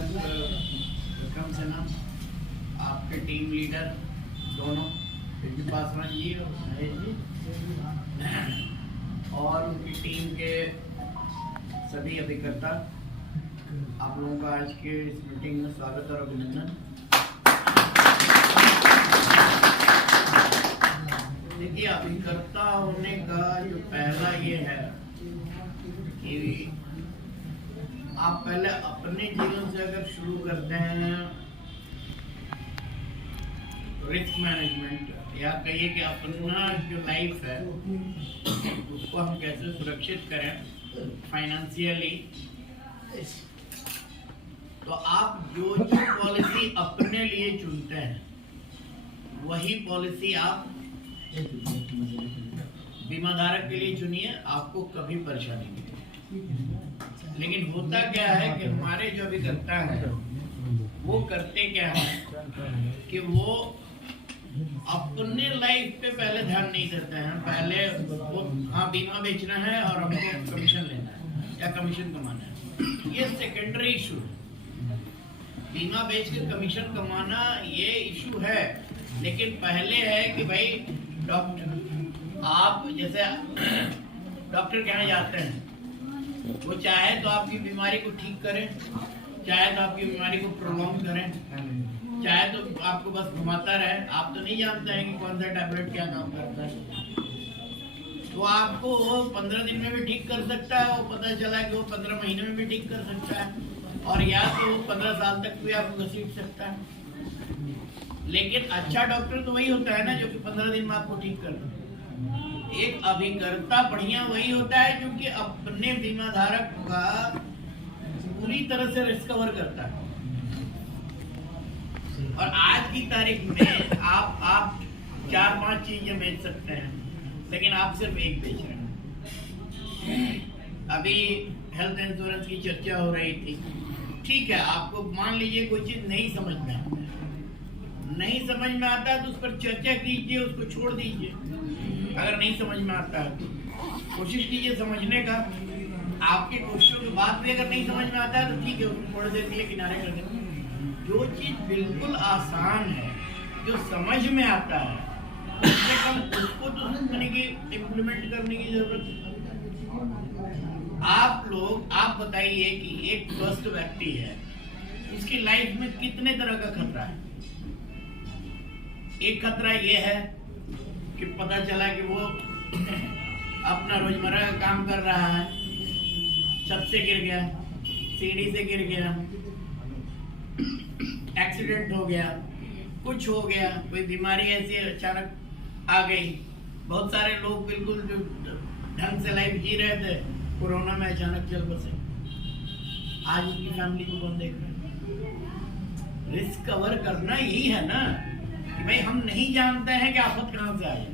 जनक विक्रम सिन्हा, आपके team leader दोनों पासवान जी और महेश जी और उनकी टीम के सभी अभिकर्ता, आप लोगों का आज के इस मीटिंग में स्वागत और अभिनंदन। देखिए, अभिकर्ता होने का जो पहला ये है कि आप पहले अपने जीवन से अगर शुरू करते हैं रिस्क मैनेजमेंट, या कहिए कि अपना जो लाइफ है उसको हम कैसे सुरक्षित करें फाइनेंशियली, तो आप जो पॉलिसी अपने लिए चुनते हैं वही पॉलिसी आप बीमा धारक के लिए चुनिए, आपको कभी परेशानी नहीं। लेकिन होता क्या है कि हमारे जो अभिकर्ता हैं वो करते क्या है कि वो अपने लाइफ पे पहले ध्यान नहीं देते हैं। पहले वो हाँ बीमा बेचना है और हमको कमीशन लेना है या कमीशन कमाना है, ये सेकेंडरी इशू है। बीमा बेच के कमीशन कमाना ये इशू है, लेकिन पहले है कि भाई डॉक्टर, आप जैसे डॉक्टर कहने जाते हैं, वो चाहे तो आपकी बीमारी को ठीक करें, चाहे तो आपकी बीमारी को प्रोलॉन्ग करें, चाहे तो आपको बस घुमाता रहे। आप तो नहीं जानते हैं कि कौन सा टैबलेट क्या काम करता है। तो आपको 15 दिन में भी ठीक कर सकता है, वो पता चला कि वो 15 महीने में भी ठीक कर सकता है, और या तो 15 साल तक भी आपको घसीट सकता है। लेकिन अच्छा डॉक्टर तो वही होता है ना जो कि 15 दिन में आपको ठीक कर दे। एक अभिकर्ता बढ़िया वही होता है जो कि अपने बीमा धारक का पूरी तरह से रिस्क कवर करता है। और आज की तारीख में आप 4-5 चीजें बेच सकते हैं, लेकिन आप सिर्फ एक बेच रहे हैं। अभी हेल्थ इंश्योरेंस की चर्चा हो रही थी, ठीक है, आपको मान लीजिए कोई चीज नहीं समझ में आता है, नहीं समझ में आता है तो उस पर चर्चा कीजिए, उसको छोड़ दीजिए। अगर नहीं समझ में आता है तो कोशिश कीजिए समझने का। आपके कोशिशों के बाद भी अगर नहीं समझ में आता है तो ठीक है, उसको थोड़ी देर के लिए किनारे कर दें। जो चीज बिल्कुल आसान है, जो समझ में आता है, कम से कम उसको तो इम्प्लीमेंट करने की जरूरत है। आप बताइए कि एक स्वस्थ व्यक्ति है, उसकी लाइफ में कितने तरह का खतरा है। एक खतरा ये है कि पता चला कि वो अपना रोजमर्रा का काम कर रहा है, छत से गिर गया, सीढ़ी से गिर गया, एक्सीडेंट हो गया, कुछ हो गया, कोई बीमारी ऐसी अचानक आ गई। बहुत सारे लोग बिल्कुल जो ढंग से लाइफ जी रहे थे, कोरोना में अचानक चल बसे। आज उसकी फैमिली को कौन देख रहा है? रिस्क कवर करना यही है ना कि भाई हम नहीं जानते हैं कि आफत कहां से आई,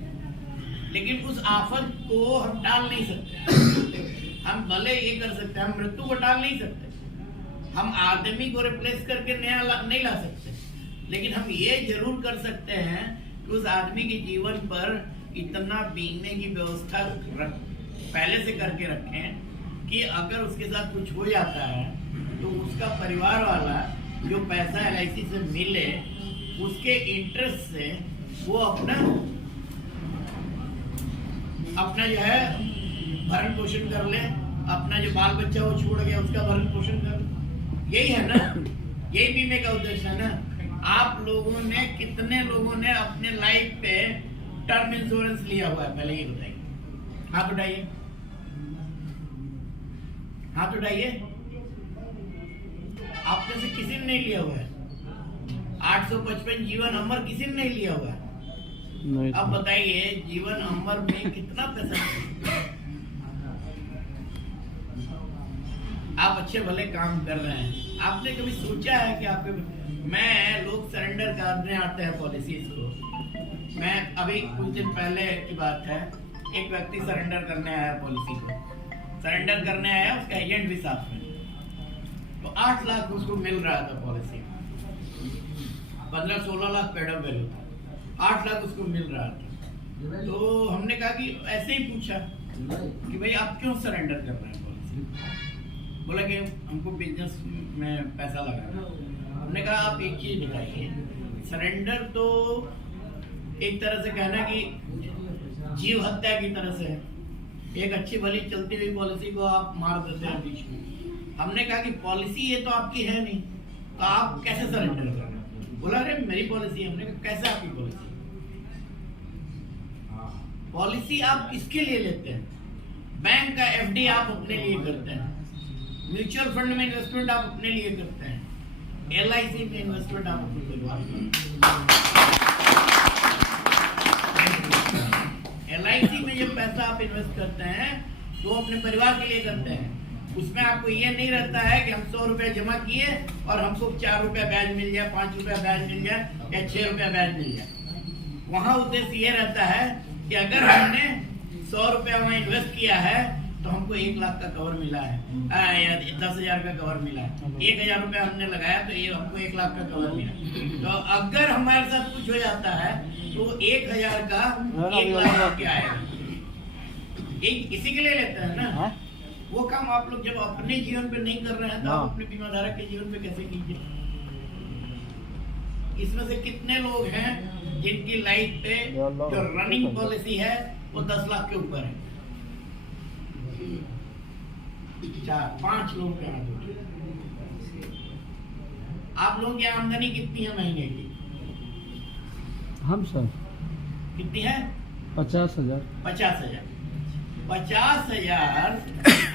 लेकिन उस आफत को हम टाल नहीं सकते। हम भले ये कर सकते हैं, हम मृत्यु को टाल नहीं सकते, हम आदमी को रिप्लेस करके नया नहीं ला सकते, लेकिन हम ये जरूर कर सकते हैं कि उस आदमी के जीवन पर इतना बीमे की व्यवस्था पहले से करके रखें कि अगर उसके साथ कुछ हो जाता है तो उसका परिवार वाला जो पैसा LIC से मिले उसके इंटरेस्ट से वो अपना जो है भरण पोषण कर ले, अपना जो बाल बच्चा वो छोड़ गया उसका भरण पोषण कर ले। यही है ना, यही बीमे का उद्देश्य है ना। आप लोगों ने, कितने लोगों ने अपने लाइफ पे टर्म इंश्योरेंस लिया हुआ है, पहले ये बताइए। हाथ उठाइए, हाथ उठाइए। आप में से किसी ने नहीं लिया हुआ है? 855 जीवन अमर किसी ने नहीं लिया हुआ है? अब बताइए जीवन अमर में कितना पैसा है? आप अच्छे भले काम कर रहे हैं, आपने कभी सोचा है कि आपके लोग सरेंडर करने आते हैं पॉलिसीज को। मैं अभी कुछ दिन पहले की बात है, एक व्यक्ति सरेंडर करने आया पॉलिसी को, सरेंडर करने आया, उसका एजेंट भी साथ में, तो 8 लाख उसको मिल रहा था policy, 15-16 lakh paid up value था, 8 लाख उसको मिल रहा था। तो हमने कहा कि ऐसे ही पूछा कि भाई आप क्यों सरेंडर कर रहे हैं पॉलिसी? बोला कि हमको बिजनेस में पैसा लगाना। हमने कहा आप एक चीज दिखाइए, सरेंडर तो एक तरह से कहना कि जीव हत्या की तरह से है, एक अच्छी भली चलती हुई पॉलिसी को आप मार देते हैं बीच में। हमने कहा कि पॉलिसी ये तो आपकी है नहीं, तो आप कैसे सरेंडर कर रहे हैं? बोला अरे मेरी पॉलिसी है। हमने कहा कैसे आपकी पॉलिसी? पॉलिसी आप किसके लिए लेते हैं? बैंक का एफडी आप अपने लिए करते हैं, म्यूचुअल फंड में इन्वेस्टमेंट आप अपने लिए करते हैं, एलआईसी में इन्वेस्टमेंट आप अपने परिवार में, एलआईसी में जब पैसा आप इन्वेस्ट करते हैं तो अपने परिवार के लिए करते हैं। उसमें आपको ये नहीं रहता है कि हम 100 रुपए जमा किए और हमको 4 रुपया ब्याज मिल जाए, 5 रुपया ब्याज मिल जाए या 6 रुपया ब्याज मिल जाए। वहां उद्देश्य ये रहता है कि अगर हमने 100 रुपया वहां इन्वेस्ट किया है तो हमको 1 लाख का कवर मिला है या 10,000 का कवर मिला है। 1,000 रुपया हमने लगाया तो ये हमको 1 लाख का कवर मिला। तो अगर हमारे साथ कुछ हो जाता है तो 1,000 का 1 लाख क्या आएगा? इसी के लिए लेते हैं ना। वो काम आप लोग जब अपने जीवन पे नहीं कर रहे हैं तो आप अपने बीमा धारक के जीवन पे कैसे कीजिए? इसमें से कितने लोग हैं जिनकी लाइफ पे जो रनिंग पॉलिसी है वो 10 लाख के ऊपर है? 4-5 लोग के हाथ उठे। आप लोगों की आमदनी कितनी है महीने की? हम सर कितनी है? 50,000। 50,000। 50,000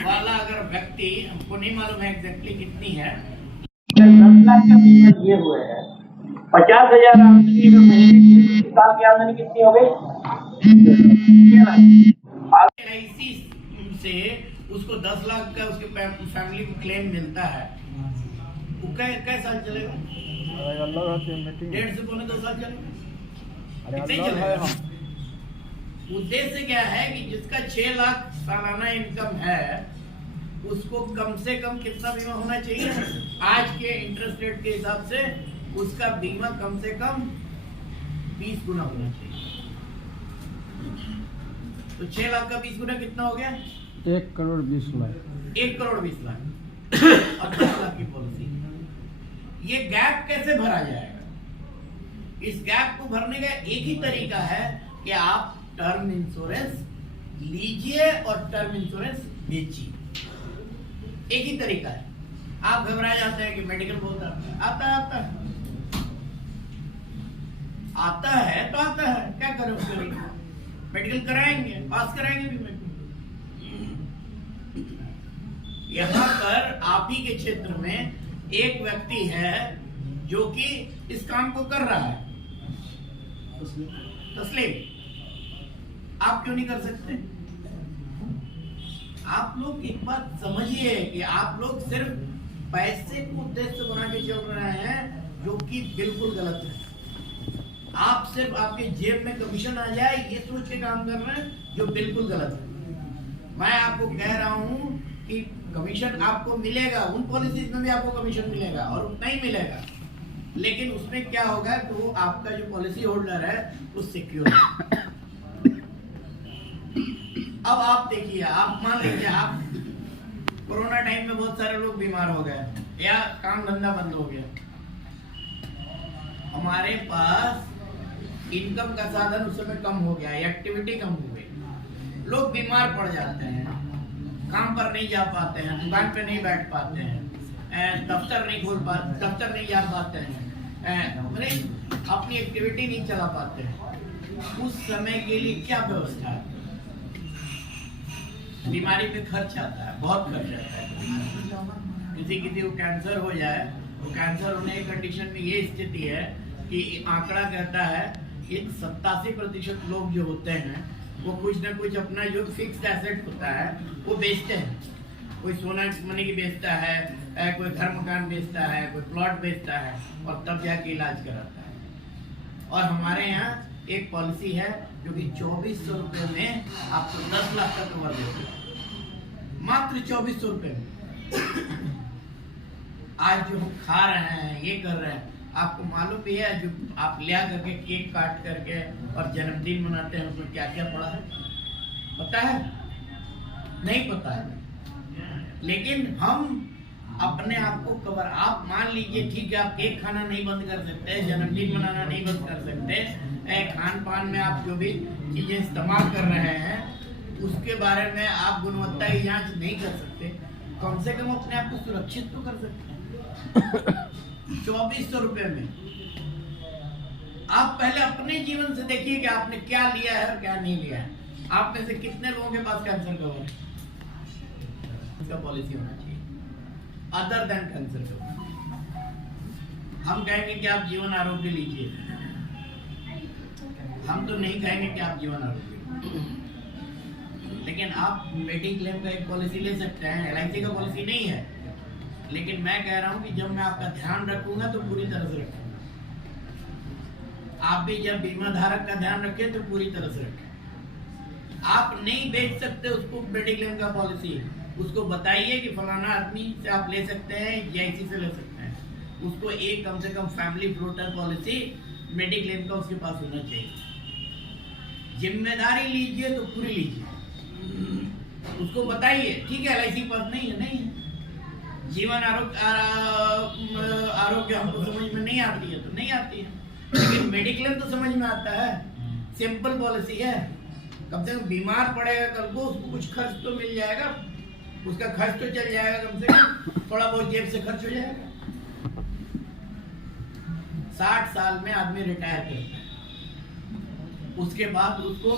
वाला अगर व्यक्ति, हमको नहीं मालूम है एग्जैक्टली कितनी है, 10 लाख का बीमा किए हुए है, 50,000 आमदनी में महीने की साल की आमदनी कितनी हो गई? एलआईसी से उसको 10 लाख का उसके फैमिली को क्लेम मिलता है, वो कै साल चलेगा? 1.5 से पौने 2 साल चलेगा। कितने चलेगा? उद्देश्य क्या है कि जिसका 6 लाख सालाना इनकम है उसको कम से कम कितना बीमा होना चाहिए? आज के इंटरेस्ट रेट के हिसाब से उसका बीमा कम से कम 20 गुना होना चाहिए। तो 6 लाख का 20 गुना कितना हो गया? 1 करोड़ 20 लाख। 1 करोड़ 20 लाख और 10 लाख की पॉलिसी। ये गैप कैसे भरा जाएगा? इस गैप को भरने का एक ही तरीका है कि आप टर्म इंश्योरेंस लीजिए और टर्म इंश्योरेंस बेचिए। एक ही तरीका है। आप घबरा जाते हैं कि मेडिकल बोलता है, आता है तो आता है, क्या करें उसके लिए? मेडिकल कराएंगे, पास कराएंगे भी मेडिकल। यहाँ पर आप ही के क्षेत्र में एक व्यक्ति है जो कि इस काम को कर रहा है, तस्लीम। आप क्यों नहीं कर सकते? आप लोग एक बात समझिए कि आप लोग सिर्फ पैसे को उद्देश्य बना के चल रहे हैं, जो कि बिल्कुल गलत है। आप सिर्फ आपके जेब में कमीशन आ जाए ये सोच के काम कर रहे हैं, जो बिल्कुल गलत है। मैं आपको कह रहा हूं कि कमीशन आपको मिलेगा, उन पॉलिसीज में भी आपको कमीशन मिलेगा और उतना ही मिलेगा, लेकिन उसमें क्या होगा कि वो आपका जो पॉलिसी होल्डर है वो सिक्योर है। अब आप देखिए, आप मान लीजिए आप कोरोना टाइम में बहुत सारे लोग बीमार हो गए या काम धंधा बंद हो गया, हमारे पास इनकम का साधन उस समय कम हो गया, एक्टिविटी कम हो गई, लोग बीमार पड़ जाते हैं, काम पर नहीं जा पाते हैं, दुकान पे नहीं बैठ पाते हैं, दफ्तर नहीं खोल पाते, दफ्तर नहीं जा पाते हैं, अपनी एक्टिविटी नहीं चला पाते हैं। उस समय के लिए क्या व्यवस्था है? बीमारी पे खर्च आता है, बहुत खर्च आता है। किसी को कैंसर हो जाए, तो कैंसर होने की कंडीशन में ये स्थिति है कि आंकड़ा कहता है कि 87% लोग जो होते हैं वो कुछ ना कुछ अपना जो फिक्स्ड एसेट होता है वो बेचते हैं। कोई सोना मनी की बेचता है, कोई घर मकान बेचता है, कोई प्लॉट बेचता है और तब जाके इलाज कराता है। और हमारे यहाँ एक पॉलिसी है जो कि 2400 रुपये में आपको 10 लाख का कवर देती है, मात्र 2400 रुपये में। आज जो हम खा रहे हैं, ये कर रहे हैं, आपको मालूम भी है जो आप ले करके केक काट करके और जन्मदिन मनाते हैं उसमें क्या क्या पड़ा है? पता है? नहीं पता है। लेकिन हम अपने आप को कवर, आप मान लीजिए ठीक है, आप केक खाना नहीं बंद कर सकते, जन्मदिन मनाना नहीं बंद कर सकते, खान पान में आप जो भी चीजें इस्तेमाल कर रहे हैं उसके बारे में आप गुणवत्ता की जांच नहीं कर सकते, कम से कम अपने आप को सुरक्षित तो कर सकते हैं। 2400 रुपए में आप पहले अपने जीवन से देखिए कि आपने क्या लिया है और क्या नहीं लिया है। आप में से कितने लोगों के पास कैंसर कवर है? इसका पॉलिसी होना चाहिए अदर देन कैंसर कवर। हम कहेंगे कि आप जीवन आरोग्य लीजिए, हम तो नहीं कहेंगे कि आप जीवन आरोग्य, लेकिन आप मेडिक्लेम का एक पॉलिसी ले सकते हैं, LIC का पॉलिसी नहीं है, लेकिन मैं कह रहा हूं कि जब मैं आपका ध्यान रखूंगा तो पूरी तरह से रखूंगा। आप भी जब बीमा धारक का ध्यान रखें तो पूरी तरह से रखें। आप नहीं बेच सकते उसको मेडिक्लेम का पॉलिसी, उसको बताइए कि फलाना आदमी से आप ले सकते हैं, GIC से ले सकते हैं, उसको एक कम से कम फैमिली फ्लोटर पॉलिसी मेडिक्लेम का उसके पास होना चाहिए। जिम्मेदारी लीजिए तो पूरी लीजिए, उसको बताइए ठीक है LIC पास नहीं है, नहीं है। जीवन आरोग्य हमको समझ में नहीं आती है तो नहीं आती है, लेकिन मेडिक्लेम तो समझ में आता है, सिंपल पॉलिसी है। कम से कम बीमार पड़ेगा कल को उसको कुछ खर्च तो मिल जाएगा, उसका खर्च तो चल जाएगा, कम से कम थोड़ा बहुत जेब से खर्च हो जाएगा। 60 साल में आदमी रिटायर करता है, उसके बाद उसको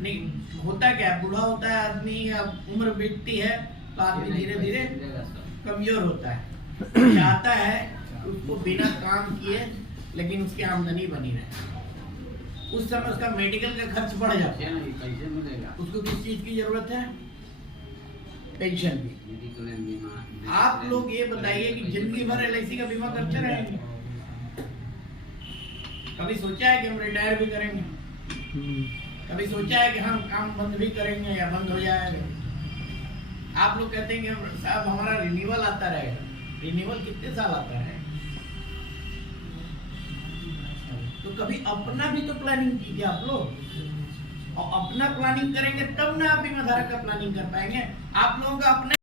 नहीं होता क्या, बूढ़ा होता है आदमी या उम्र बीतती है तो आदमी धीरे धीरे कमजोर होता है, चाहता है उसको बिना काम किए लेकिन उसकी आमदनी बनी रहे। उस समय उसका मेडिकल का खर्च बढ़ जाता है, कैसे मिलेगा? उसको किस चीज की जरूरत है? पेंशन की। आप लोग ये बताइए कि जिंदगी भर LIC का बीमा करते रहेंगे? कभी सोचा है कि हम रिटायर भी करेंगे? कभी सोचा है कि हम काम बंद भी करेंगे या बंद हो जाएगा? आप लोग कहते हैं कि साहब हमारा रिन्यूअल आता रहेगा। रिन्यूअल कितने साल आता है? तो कभी अपना भी तो प्लानिंग कीजिए आप लोग, और अपना प्लानिंग करेंगे तब ना आप बीमा धारक का प्लानिंग कर पाएंगे। आप लोगों का अपना